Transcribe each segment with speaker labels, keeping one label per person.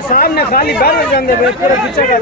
Speaker 1: सामने खाली बैनर जाने पीछे का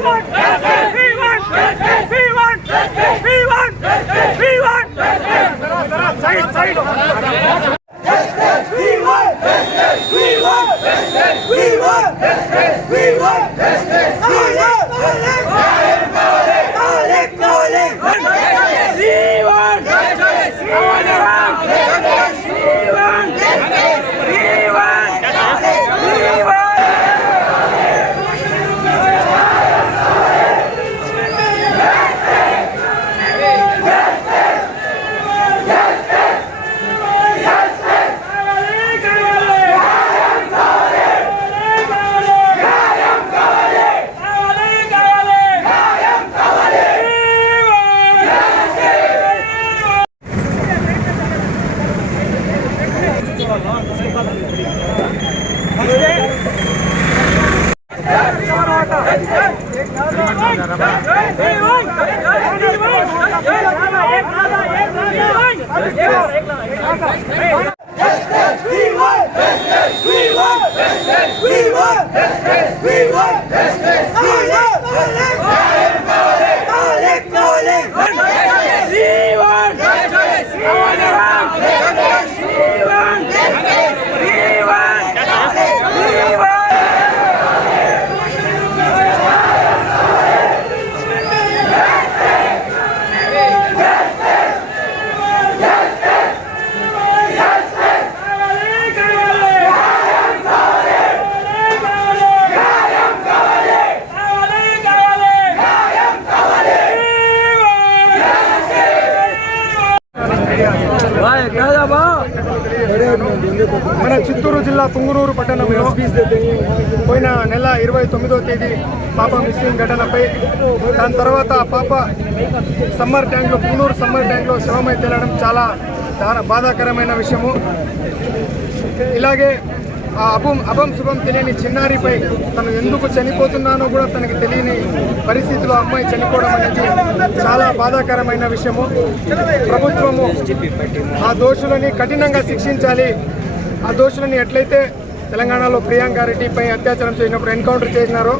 Speaker 1: Yes, yes, we won!
Speaker 2: మన చిత్తూరు జిల్లా పుంగునూరు పట్టణంలో పోయిన నెల ఇరవై తొమ్మిదో తేదీ పాప మిస్సింగ్ ఘటనపై దాని తర్వాత పాప సమ్మర్ ట్యాంక్లో పుంగనూరు సమ్మర్ ట్యాంక్లో శవమై తేలడం చాలా చాలా బాధాకరమైన విషయము. ఇలాగే ఆ అభం అభం శుభం తెలియని చిన్నారిపై తను ఎందుకు చనిపోతున్నానో కూడా తనకి తెలియని పరిస్థితిలో అమ్మాయి చనిపోవడం అనేది చాలా బాధాకరమైన విషయము. ప్రభుత్వము ఆ దోషులని కఠినంగా శిక్షించాలి. ఆ దోషులని ఎట్లయితే తెలంగాణలో ప్రియాంక రెడ్డిపై అత్యాచారం చేసినప్పుడు ఎన్కౌంటర్ చేసినారో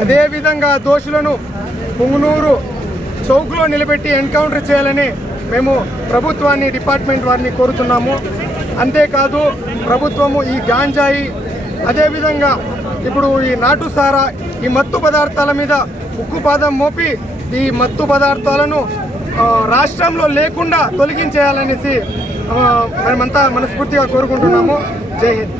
Speaker 2: అదేవిధంగా ఆ దోషులను పుంగునూరు చౌక్లో నిలబెట్టి ఎన్కౌంటర్ చేయాలని మేము ప్రభుత్వాన్ని డిపార్ట్మెంట్ వారిని కోరుతున్నాము. అంతేకాదు ప్రభుత్వము ఈ గాంజాయి అదేవిధంగా ఇప్పుడు ఈ నాటు సారా ఈ మత్తు పదార్థాల మీద ఉక్కుపాదం మోపి ఈ మత్తు పదార్థాలను రాష్ట్రంలో లేకుండా తొలగించేయాలనేసి మనమంతా మనస్ఫూర్తిగా కోరుకుంటున్నాము. జై Hind.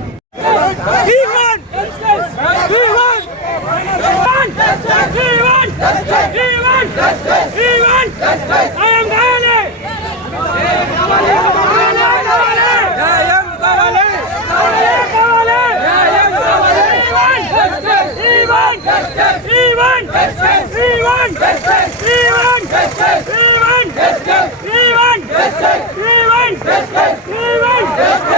Speaker 3: Yes, guys. Yes, guys. Yes, guys.